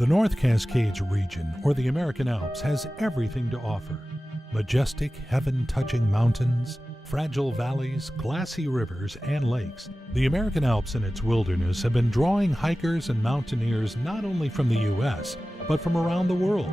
The North Cascades region, or the American Alps, has everything to offer. Majestic, heaven-touching mountains, fragile valleys, glassy rivers, and lakes. The American Alps and its wilderness have been drawing hikers and mountaineers not only from the U.S., but from around the world.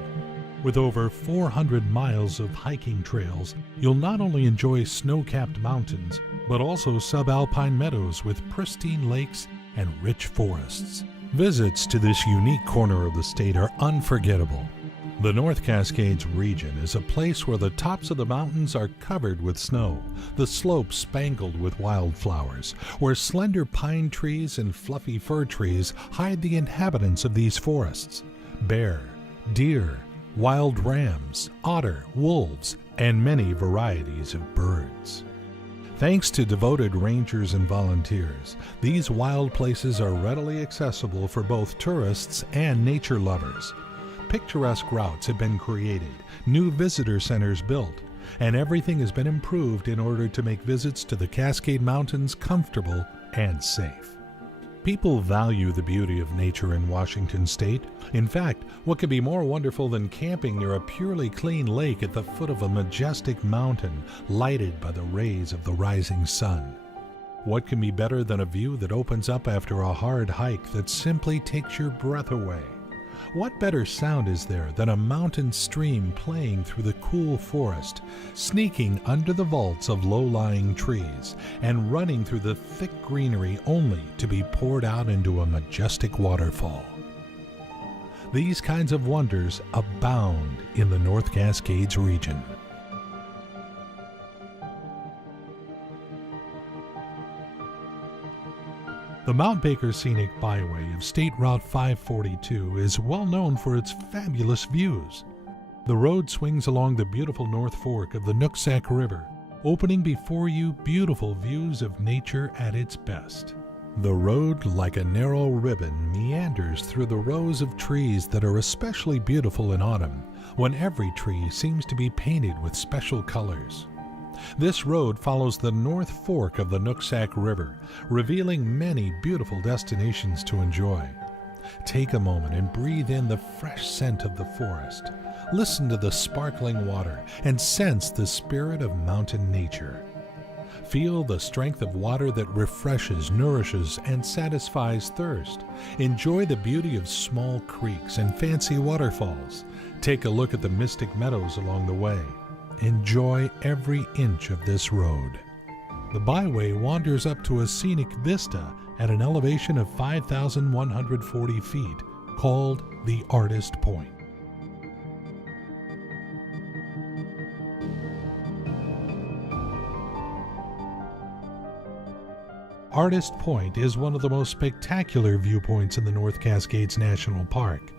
With over 400 miles of hiking trails, you'll not only enjoy snow-capped mountains, but also subalpine meadows with pristine lakes and rich forests. Visits to this unique corner of the state are unforgettable. The North Cascades region is a place where the tops of the mountains are covered with snow, the slopes spangled with wildflowers, where slender pine trees and fluffy fir trees hide the inhabitants of these forests. Bear, deer, wild rams, otter, wolves, and many varieties of birds. Thanks to devoted rangers and volunteers, these wild places are readily accessible for both tourists and nature lovers. Picturesque routes have been created, new visitor centers built, and everything has been improved in order to make visits to the Cascade Mountains comfortable and safe. People value the beauty of nature in Washington state. In fact, what could be more wonderful than camping near a purely clean lake at the foot of a majestic mountain lighted by the rays of the rising sun? What can be better than a view that opens up after a hard hike that simply takes your breath away? What better sound is there than a mountain stream playing through the cool forest, sneaking under the vaults of low-lying trees, and running through the thick greenery only to be poured out into a majestic waterfall? These kinds of wonders abound in the North Cascades region. The Mount Baker Scenic Byway of State Route 542 is well known for its fabulous views. The road swings along the beautiful North Fork of the Nooksack River, opening before you beautiful views of nature at its best. The road, like a narrow ribbon, meanders through the rows of trees that are especially beautiful in autumn, when every tree seems to be painted with special colors. This road follows the North Fork of the Nooksack River, revealing many beautiful destinations to enjoy. Take a moment and breathe in the fresh scent of the forest. Listen to the sparkling water and sense the spirit of mountain nature. Feel the strength of water that refreshes, nourishes, and satisfies thirst. Enjoy the beauty of small creeks and fancy waterfalls. Take a look at the mystic meadows along the way. Enjoy every inch of this road. The byway wanders up to a scenic vista at an elevation of 5,140 feet, called the Artist Point. Artist Point is one of the most spectacular viewpoints in the North Cascades National Park.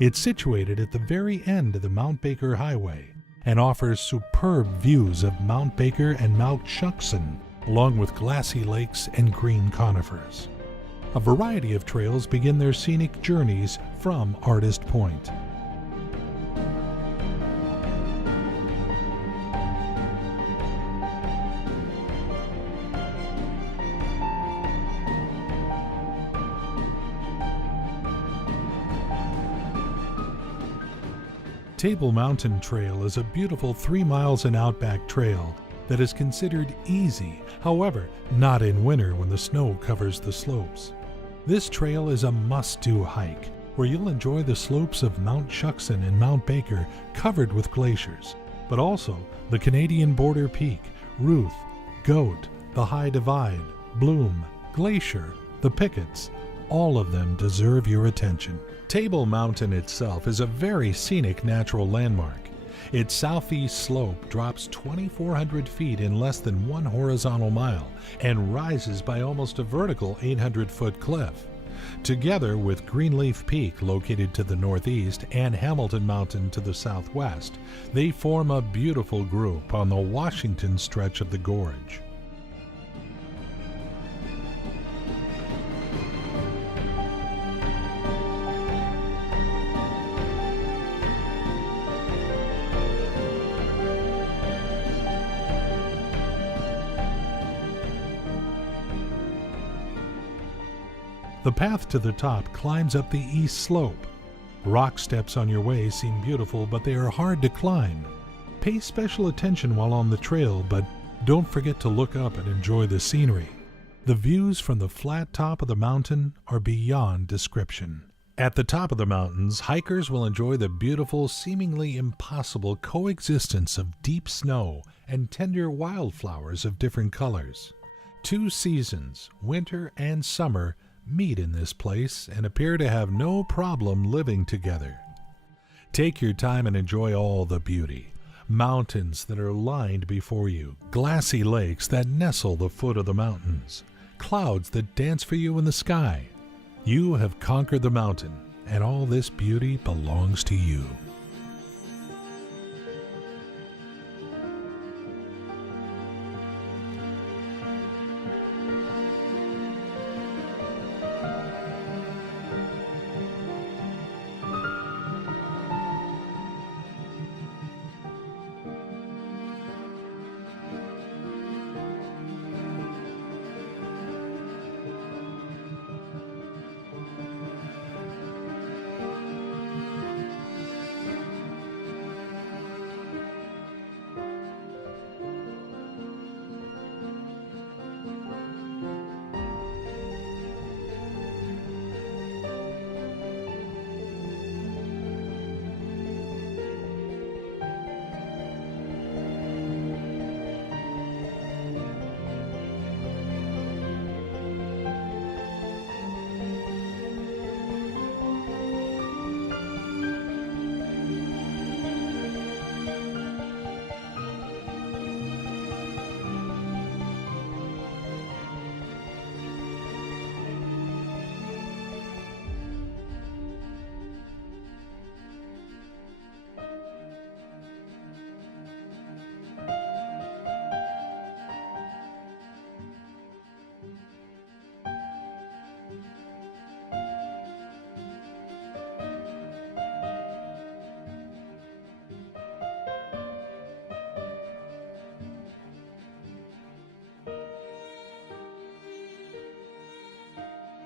It's situated at the very end of the Mount Baker Highway and offers superb views of Mount Baker and Mount Shuksan, along with glassy lakes and green conifers. A variety of trails begin their scenic journeys from Artist Point. Table Mountain Trail is a beautiful 3 miles in outback trail that is considered easy, however, not in winter when the snow covers the slopes. This trail is a must-do hike, where you'll enjoy the slopes of Mount Shuksan and Mount Baker covered with glaciers, but also the Canadian Border Peak, Ruth, Goat, the High Divide, Bloom, Glacier, the Pickets. All of them deserve your attention. Table Mountain itself is a very scenic natural landmark. Its southeast slope drops 2,400 feet in less than 1 horizontal mile and rises by almost a vertical 800-foot cliff. Together with Greenleaf Peak located to the northeast and Hamilton Mountain to the southwest, they form a beautiful group on the Washington stretch of the gorge. The path to the top climbs up the east slope. Rock steps on your way seem beautiful, but they are hard to climb. Pay special attention while on the trail, but don't forget to look up and enjoy the scenery. The views from the flat top of the mountain are beyond description. At the top of the mountains, hikers will enjoy the beautiful, seemingly impossible coexistence of deep snow and tender wildflowers of different colors. 2 seasons, winter and summer, meet in this place and appear to have no problem living together. Take your time and enjoy all the beauty. Mountains that are lined before you, glassy lakes that nestle the foot of the mountains, clouds that dance for you in the sky. You have conquered the mountain, and all this beauty belongs to you.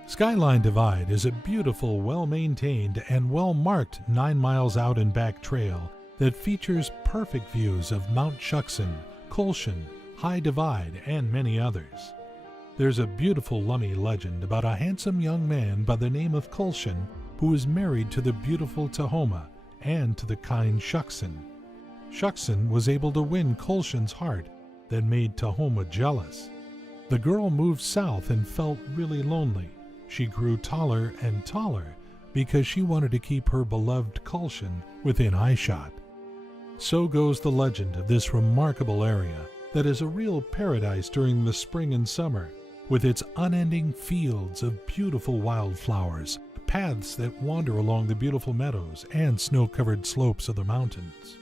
Skyline Divide is a beautiful, well-maintained, and well-marked 9 miles out and back trail that features perfect views of Mount Shuksan, Colshan, High Divide, and many others. There's a beautiful Lummi legend about a handsome young man by the name of Colshan who is married to the beautiful Tahoma and to the kind Shuksan. Shuksan was able to win Colshan's heart that made Tahoma jealous. The girl moved south and felt really lonely. She grew taller and taller because she wanted to keep her beloved Colshan within eyeshot. So goes the legend of this remarkable area that is a real paradise during the spring and summer, with its unending fields of beautiful wildflowers, paths that wander along the beautiful meadows and snow-covered slopes of the mountains.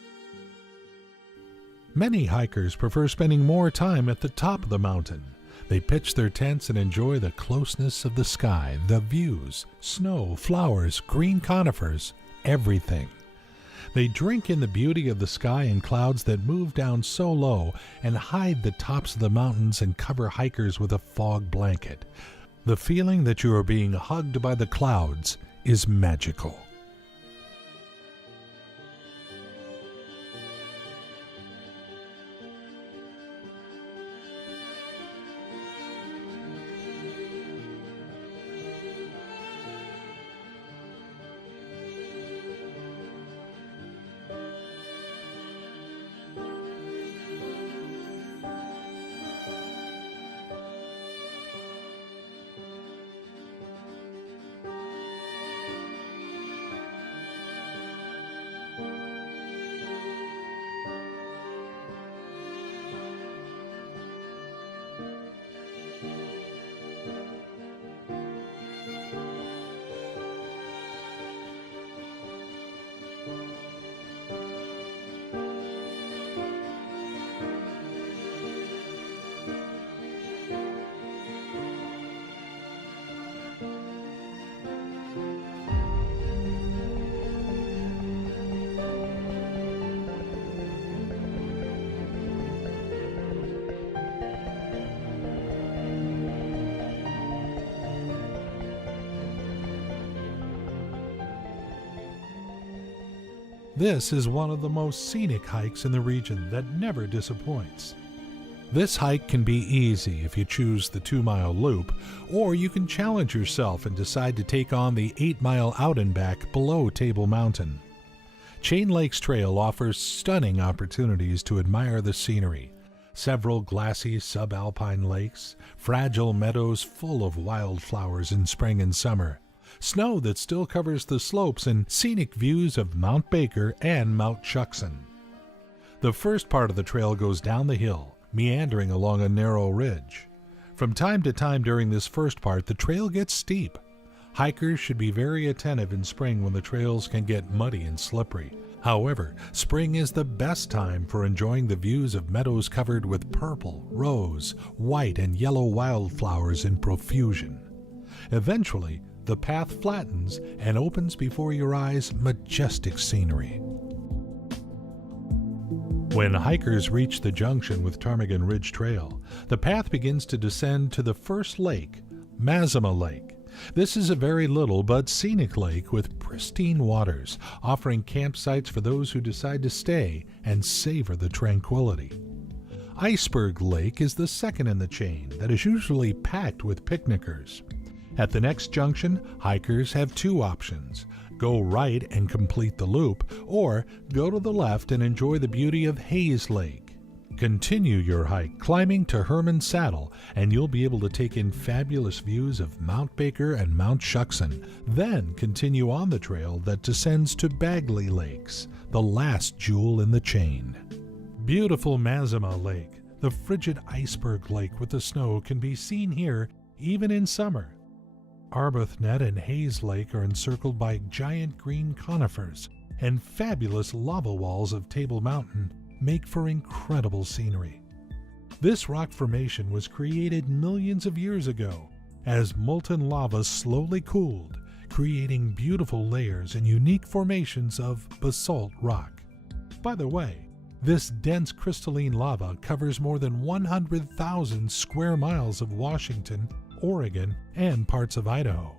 Many hikers prefer spending more time at the top of the mountain. They pitch their tents and enjoy the closeness of the sky, the views, snow, flowers, green conifers, everything. They drink in the beauty of the sky and clouds that move down so low and hide the tops of the mountains and cover hikers with a fog blanket. The feeling that you are being hugged by the clouds is magical. This is one of the most scenic hikes in the region that never disappoints. This hike can be easy if you choose the 2-mile loop, or you can challenge yourself and decide to take on the 8-mile out and back below Table Mountain. Chain Lakes Trail offers stunning opportunities to admire the scenery. Several glassy subalpine lakes, fragile meadows full of wildflowers in spring and summer, snow that still covers the slopes, and scenic views of Mount Baker and Mount Shuksan. The first part of the trail goes down the hill, meandering along a narrow ridge. From time to time during this first part, the trail gets steep. Hikers should be very attentive in spring when the trails can get muddy and slippery. However, spring is the best time for enjoying the views of meadows covered with purple, rose, white, and yellow wildflowers in profusion. Eventually, the path flattens and opens before your eyes majestic scenery. When hikers reach the junction with Ptarmigan Ridge Trail, the path begins to descend to the first lake, Mazama Lake. This is a very little but scenic lake with pristine waters, offering campsites for those who decide to stay and savor the tranquility. Iceberg Lake is the second in the chain that is usually packed with picnickers. At the next junction, hikers have two options: go right and complete the loop, or go to the left and enjoy the beauty of Hayes Lake. Continue your hike climbing to Herman Saddle, and you'll be able to take in fabulous views of Mount Baker and Mount Shuksan. Then continue on the trail that descends to Bagley Lakes, the last jewel in the chain. Beautiful Mazama Lake, the frigid iceberg lake with the snow, can be seen here even in summer. Arbuthnot and Hayes Lake are encircled by giant green conifers, and fabulous lava walls of Table Mountain make for incredible scenery. This rock formation was created millions of years ago as molten lava slowly cooled, creating beautiful layers and unique formations of basalt rock. By the way, this dense crystalline lava covers more than 100,000 square miles of Washington, Oregon, and parts of Idaho.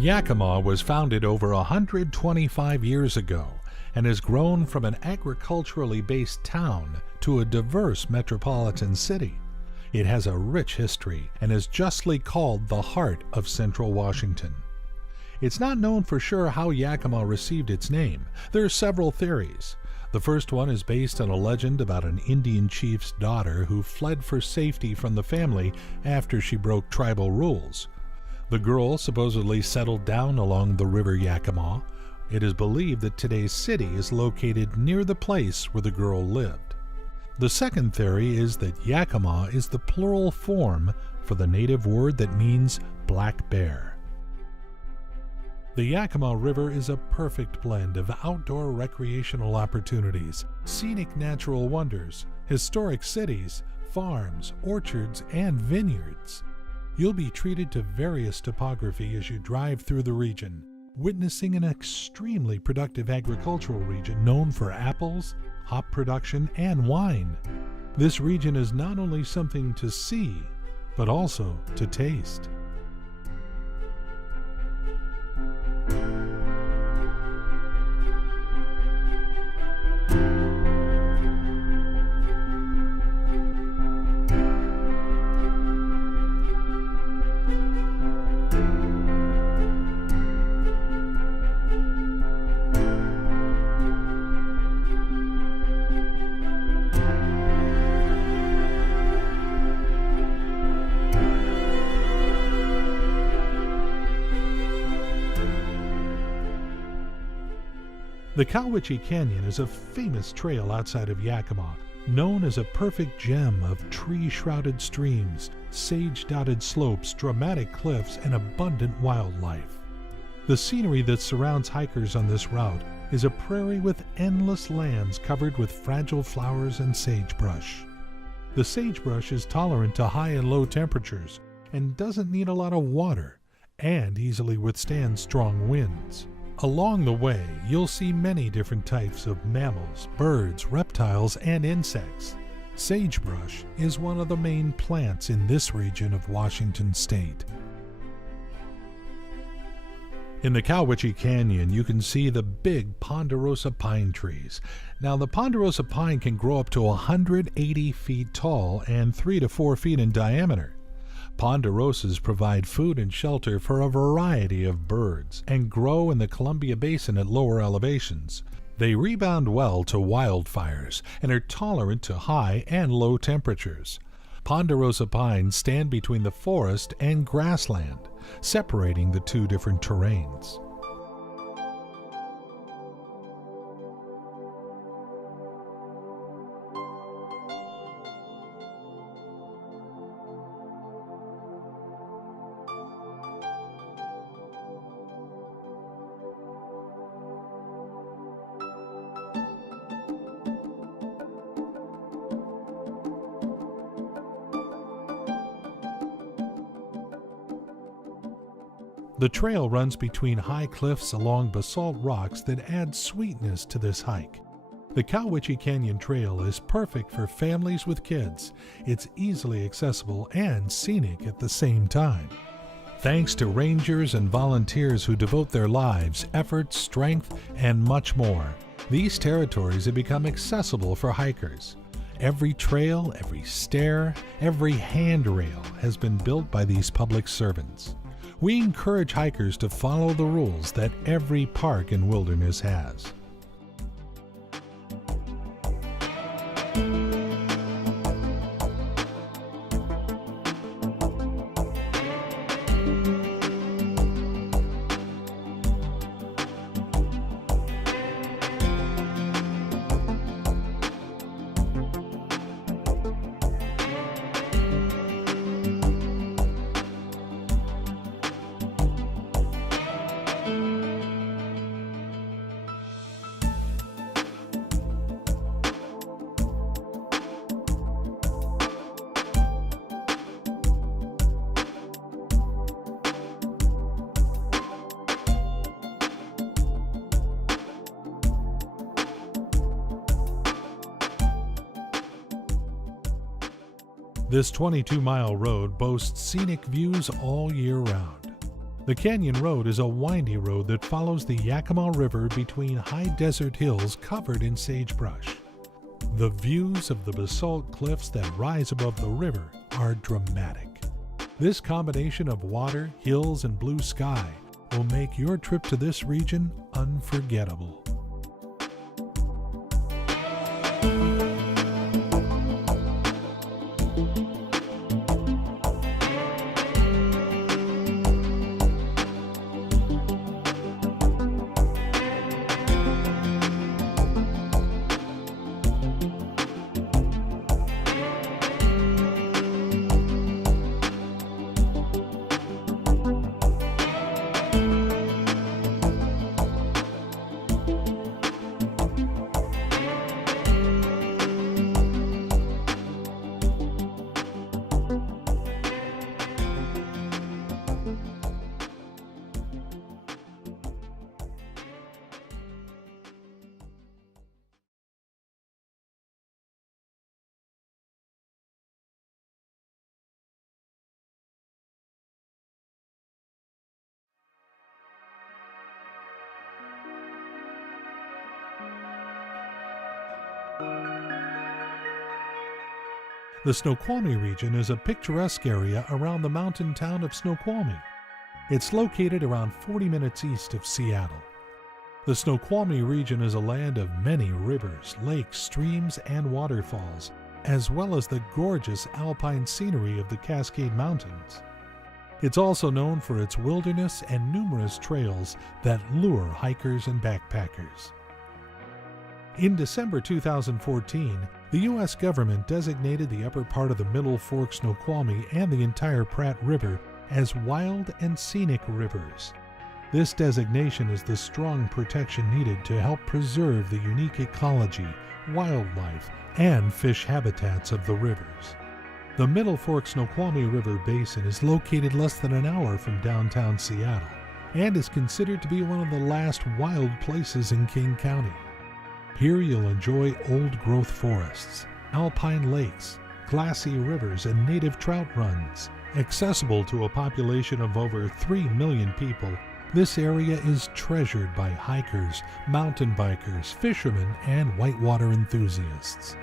Yakima was founded over 125 years ago and has grown from an agriculturally based town to a diverse metropolitan city. It has a rich history and is justly called the heart of Central Washington. It's not known for sure how Yakima received its name. There are several theories. The first one is based on a legend about an Indian chief's daughter who fled for safety from the family after she broke tribal rules. The girl supposedly settled down along the River Yakima. It is believed that today's city is located near the place where the girl lived. The second theory is that Yakima is the plural form for the native word that means black bear. The Yakima River is a perfect blend of outdoor recreational opportunities, scenic natural wonders, historic cities, farms, orchards, and vineyards. You'll be treated to various topography as you drive through the region, witnessing an extremely productive agricultural region known for apples, hop production, and wine. This region is not only something to see, but also to taste. The Cowiche Canyon is a famous trail outside of Yakima, known as a perfect gem of tree-shrouded streams, sage-dotted slopes, dramatic cliffs, and abundant wildlife. The scenery that surrounds hikers on this route is a prairie with endless lands covered with fragile flowers and sagebrush. The sagebrush is tolerant to high and low temperatures and doesn't need a lot of water, and easily withstands strong winds. Along the way, you'll see many different types of mammals, birds, reptiles, and insects. Sagebrush is one of the main plants in this region of Washington State. In the Cowiche Canyon, you can see the big ponderosa pine trees. Now, the ponderosa pine can grow up to 180 feet tall and 3 to 4 feet in diameter. Ponderosas provide food and shelter for a variety of birds and grow in the Columbia Basin at lower elevations. They rebound well to wildfires and are tolerant to high and low temperatures. Ponderosa pines stand between the forest and grassland, separating the two different terrains. The trail runs between high cliffs along basalt rocks that add sweetness to this hike. The Cowiche Canyon Trail is perfect for families with kids. It's easily accessible and scenic at the same time. Thanks to rangers and volunteers who devote their lives, effort, strength, and much more, these territories have become accessible for hikers. Every trail, every stair, every handrail has been built by these public servants. We encourage hikers to follow the rules that every park and wilderness has. This 22-mile road boasts scenic views all year round. The Canyon Road is a windy road that follows the Yakima River between high desert hills covered in sagebrush. The views of the basalt cliffs that rise above the river are dramatic. This combination of water, hills, and blue sky will make your trip to this region unforgettable. The Snoqualmie region is a picturesque area around the mountain town of Snoqualmie. It's located around 40 minutes east of Seattle. The Snoqualmie region is a land of many rivers, lakes, streams, and waterfalls, as well as the gorgeous alpine scenery of the Cascade Mountains. It's also known for its wilderness and numerous trails that lure hikers and backpackers. In December 2014, the U.S. government designated the upper part of the Middle Fork Snoqualmie and the entire Pratt River as wild and scenic rivers. This designation is the strong protection needed to help preserve the unique ecology, wildlife, and fish habitats of the rivers. The Middle Fork Snoqualmie River Basin is located less than an hour from downtown Seattle and is considered to be one of the last wild places in King County. Here you'll enjoy old-growth forests, alpine lakes, glassy rivers, and native trout runs. Accessible to a population of over 3 million people, this area is treasured by hikers, mountain bikers, fishermen, and whitewater enthusiasts.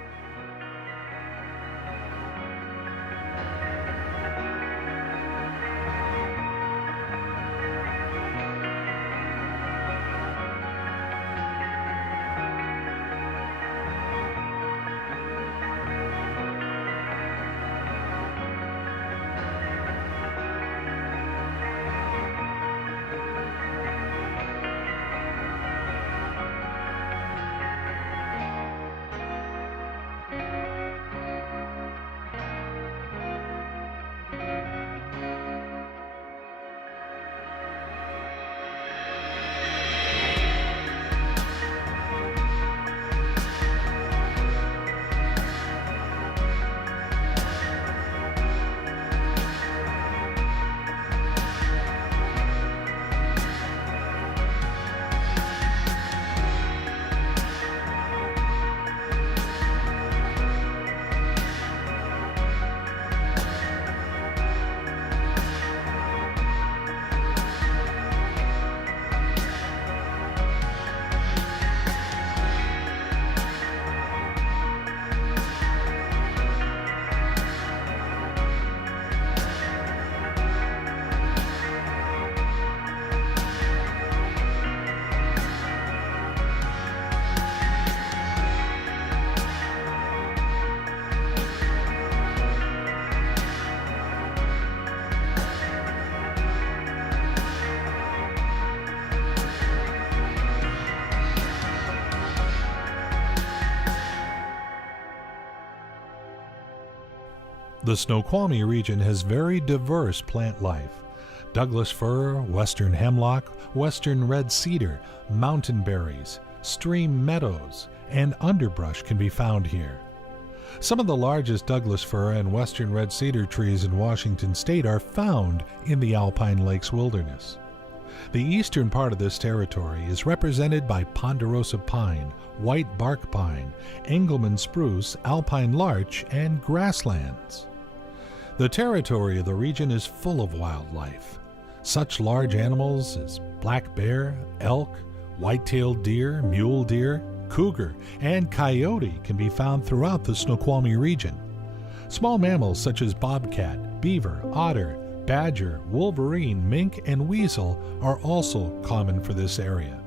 The Snoqualmie region has very diverse plant life. Douglas fir, western hemlock, western red cedar, mountain berries, stream meadows, and underbrush can be found here. Some of the largest Douglas fir and western red cedar trees in Washington state are found in the Alpine Lakes wilderness. The eastern part of this territory is represented by ponderosa pine, white bark pine, Engelmann spruce, alpine larch, and grasslands. The territory of the region is full of wildlife. Such large animals as black bear, elk, white-tailed deer, mule deer, cougar, and coyote can be found throughout the Snoqualmie region. Small mammals such as bobcat, beaver, otter, badger, wolverine, mink, and weasel are also common for this area.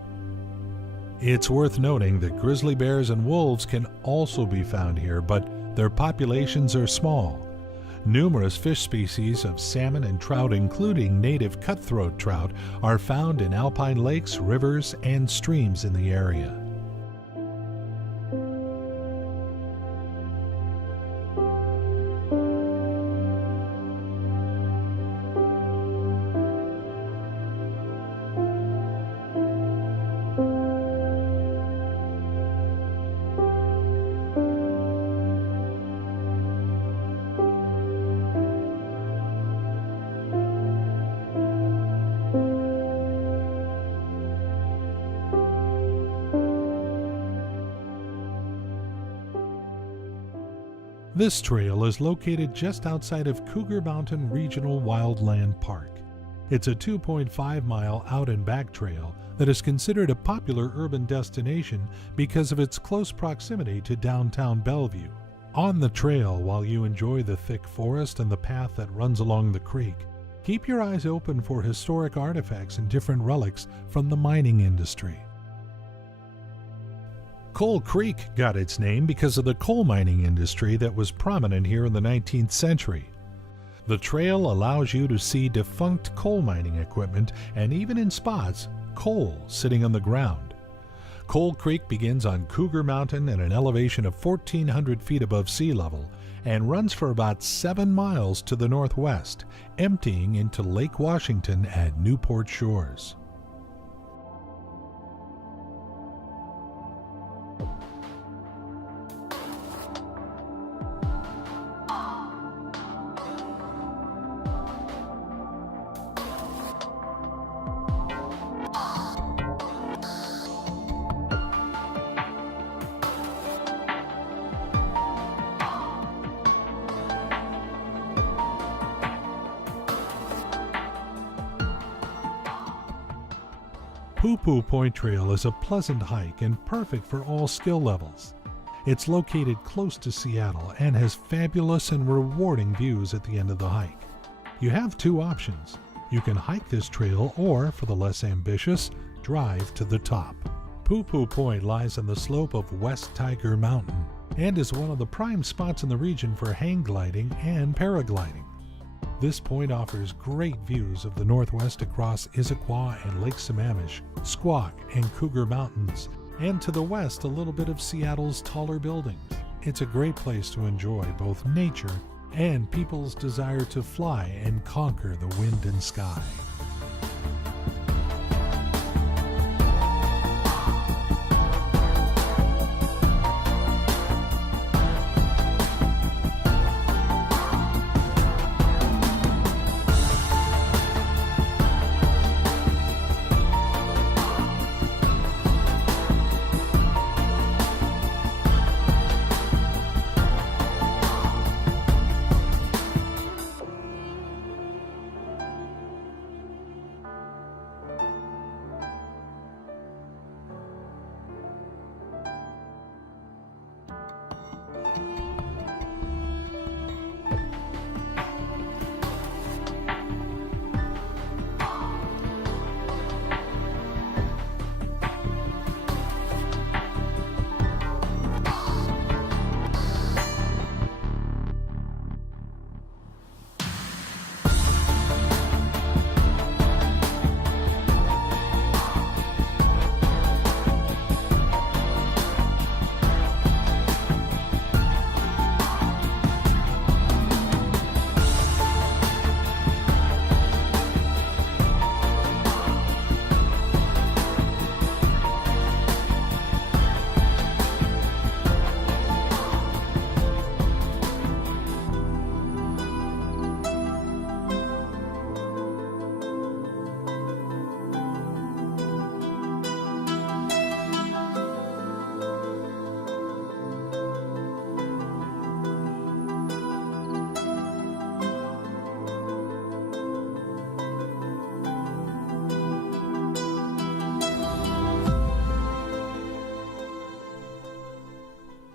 It's worth noting that grizzly bears and wolves can also be found here, but their populations are small. Numerous fish species of salmon and trout, including native cutthroat trout, are found in alpine lakes, rivers, and streams in the area. This trail is located just outside of Cougar Mountain Regional Wildland Park. It's a 2.5-mile out and back trail that is considered a popular urban destination because of its close proximity to downtown Bellevue. On the trail, while you enjoy the thick forest and the path that runs along the creek, keep your eyes open for historic artifacts and different relics from the mining industry. Coal Creek got its name because of the coal mining industry that was prominent here in the 19th century. The trail allows you to see defunct coal mining equipment and even in spots, coal sitting on the ground. Cold Creek begins on Cougar Mountain at an elevation of 1,400 feet above sea level and runs for about 7 miles to the northwest, emptying into Lake Washington at Newport Shores. Poo-Poo Point Trail is a pleasant hike and perfect for all skill levels. It's located close to Seattle and has fabulous and rewarding views at the end of the hike. You have 2 options. You can hike this trail or, for the less ambitious, drive to the top. Poo-Poo Point lies on the slope of West Tiger Mountain and is one of the prime spots in the region for hang gliding and paragliding. This point offers great views of the northwest across Issaquah and Lake Sammamish, Squak and Cougar Mountains, and to the west a little bit of Seattle's taller buildings. It's a great place to enjoy both nature and people's desire to fly and conquer the wind and sky.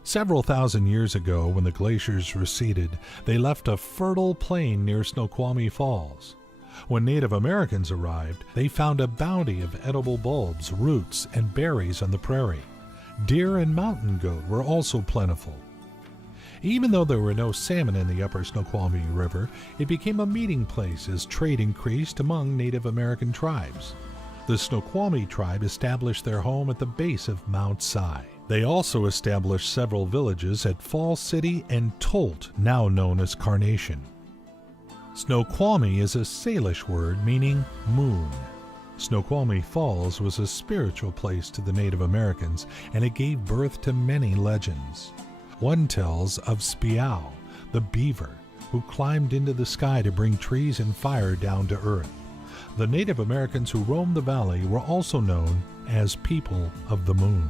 Several thousand years ago, when the glaciers receded, they left a fertile plain near Snoqualmie Falls. When Native Americans arrived, they found a bounty of edible bulbs, roots, and berries on the prairie. Deer and mountain goat were also plentiful. Even though there were no salmon in the upper Snoqualmie River, it became a meeting place as trade increased among Native American tribes. The Snoqualmie tribe established their home at the base of Mount Si. They also established several villages at Fall City and Tolt, now known as Carnation. Snoqualmie is a Salish word meaning moon. Snoqualmie Falls was a spiritual place to the Native Americans, and it gave birth to many legends. One tells of Spiao, the beaver, who climbed into the sky to bring trees and fire down to earth. The Native Americans who roamed the valley were also known as people of the moon.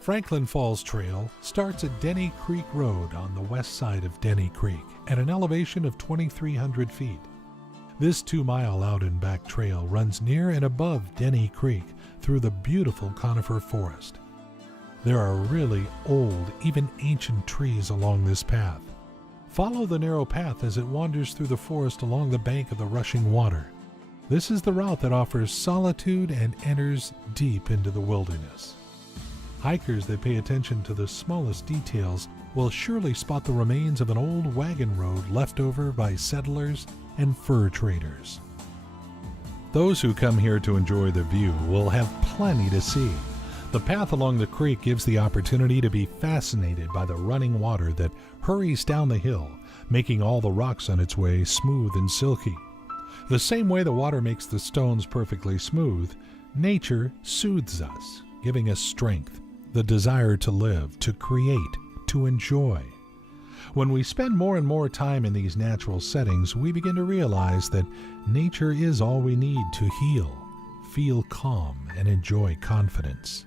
Franklin Falls Trail starts at Denny Creek Road on the west side of Denny Creek at an elevation of 2,300 feet. This 2-mile out-and-back trail runs near and above Denny Creek through the beautiful conifer forest. There are really old, even ancient trees along this path. Follow the narrow path as it wanders through the forest along the bank of the rushing water. This is the route that offers solitude and enters deep into the wilderness. Hikers that pay attention to the smallest details will surely spot the remains of an old wagon road left over by settlers and fur traders. Those who come here to enjoy the view will have plenty to see. The path along the creek gives the opportunity to be fascinated by the running water that hurries down the hill, making all the rocks on its way smooth and silky. The same way the water makes the stones perfectly smooth, nature soothes us, giving us strength, the desire to live, to create, to enjoy. When we spend more and more time in these natural settings, we begin to realize that nature is all we need to heal, feel calm, and enjoy confidence.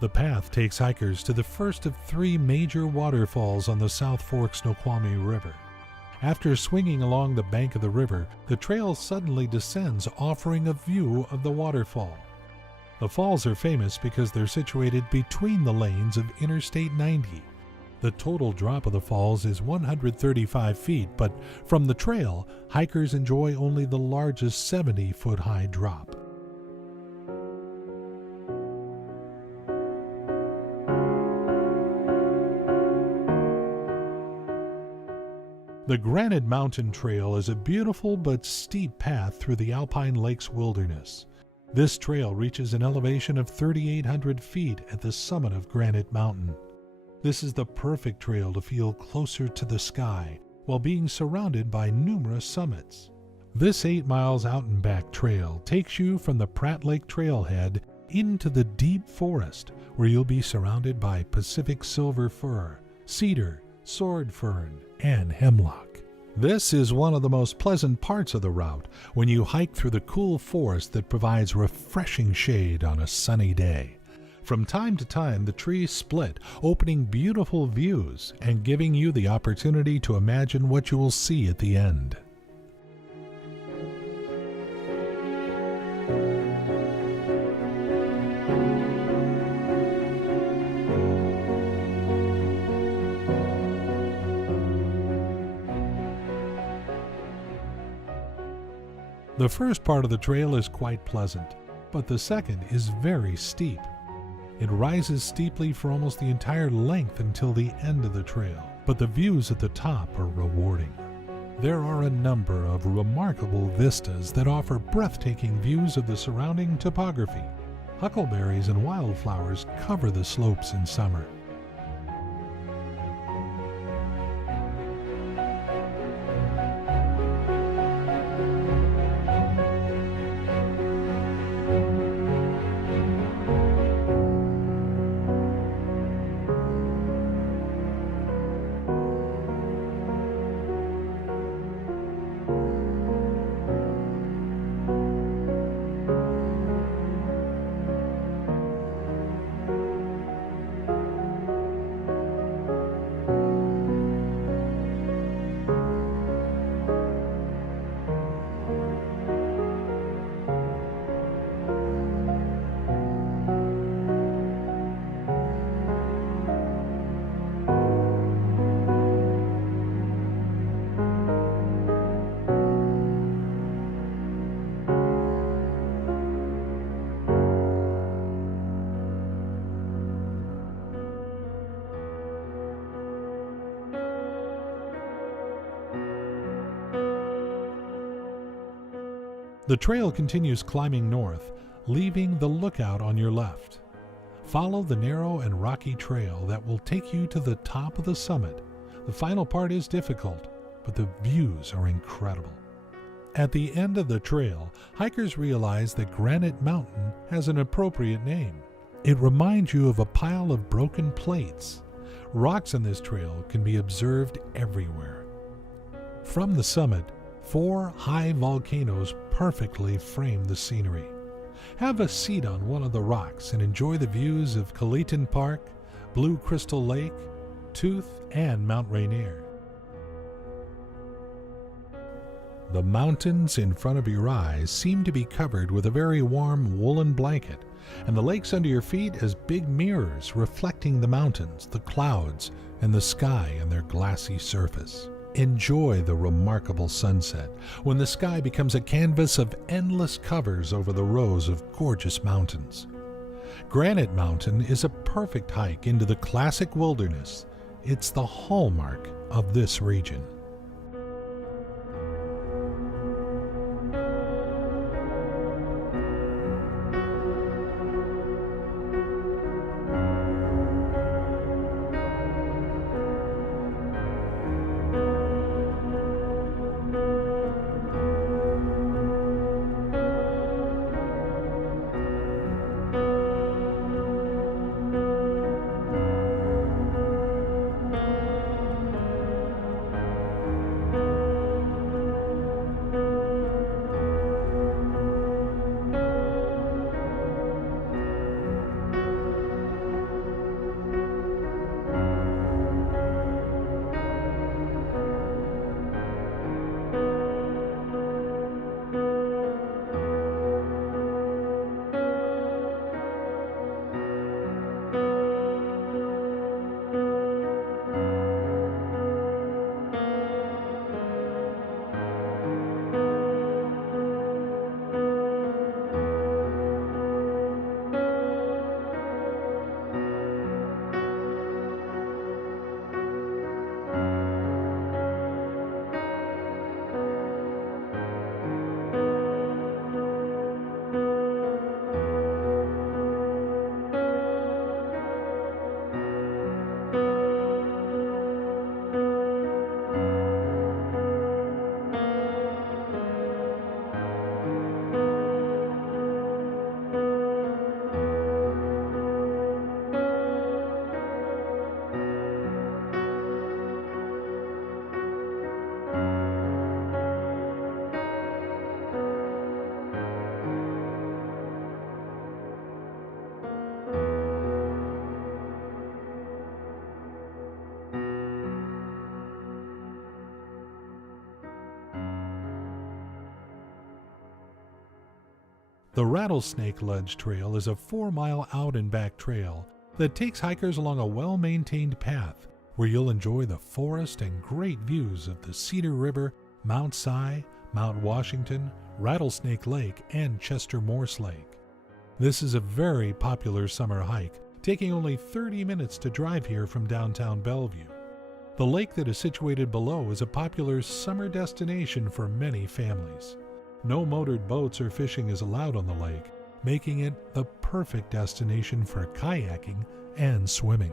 The path takes hikers to the first of 3 major waterfalls on the South Fork Snoqualmie River. After swinging along the bank of the river, the trail suddenly descends, offering a view of the waterfall. The falls are famous because they're situated between the lanes of Interstate 90. The total drop of the falls is 135 feet, but from the trail, hikers enjoy only the largest 70-foot-high drop. The Granite Mountain Trail is a beautiful but steep path through the Alpine Lakes wilderness. This trail reaches an elevation of 3,800 feet at the summit of Granite Mountain. This is the perfect trail to feel closer to the sky, while being surrounded by numerous summits. This 8 miles out and back trail takes you from the Pratt Lake trailhead into the deep forest, where you'll be surrounded by Pacific silver fir, cedar, sword fern, and hemlock. This is one of the most pleasant parts of the route when you hike through the cool forest that provides refreshing shade on a sunny day. From time to time, the trees split, opening beautiful views and giving you the opportunity to imagine what you will see at the end. The first part of the trail is quite pleasant, but the second is very steep. It rises steeply for almost the entire length until the end of the trail, but the views at the top are rewarding. There are a number of remarkable vistas that offer breathtaking views of the surrounding topography. Huckleberries and wildflowers cover the slopes in summer. The trail continues climbing north, leaving the lookout on your left. Follow the narrow and rocky trail that will take you to the top of the summit. The final part is difficult, but the views are incredible. At the end of the trail, hikers realize that Granite Mountain has an appropriate name. It reminds you of a pile of broken plates. Rocks on this trail can be observed everywhere. From the summit, 4 high volcanoes perfectly frame the scenery. Have a seat on one of the rocks and enjoy the views of Kaliton Park, Blue Crystal Lake, Tooth, and Mount Rainier. The mountains in front of your eyes seem to be covered with a very warm woolen blanket, and the lakes under your feet as big mirrors reflecting the mountains, the clouds, and the sky on their glassy surface. Enjoy the remarkable sunset when the sky becomes a canvas of endless covers over the rows of gorgeous mountains. Granite Mountain is a perfect hike into the classic wilderness. It's the hallmark of this region. The Rattlesnake Ledge Trail is a 4-mile out and back trail that takes hikers along a well-maintained path where you'll enjoy the forest and great views of the Cedar River, Mount Si, Mount Washington, Rattlesnake Lake, and Chester Morse Lake. This is a very popular summer hike, taking only 30 minutes to drive here from downtown Bellevue. The lake that is situated below is a popular summer destination for many families. No motored boats or fishing is allowed on the lake, making it the perfect destination for kayaking and swimming.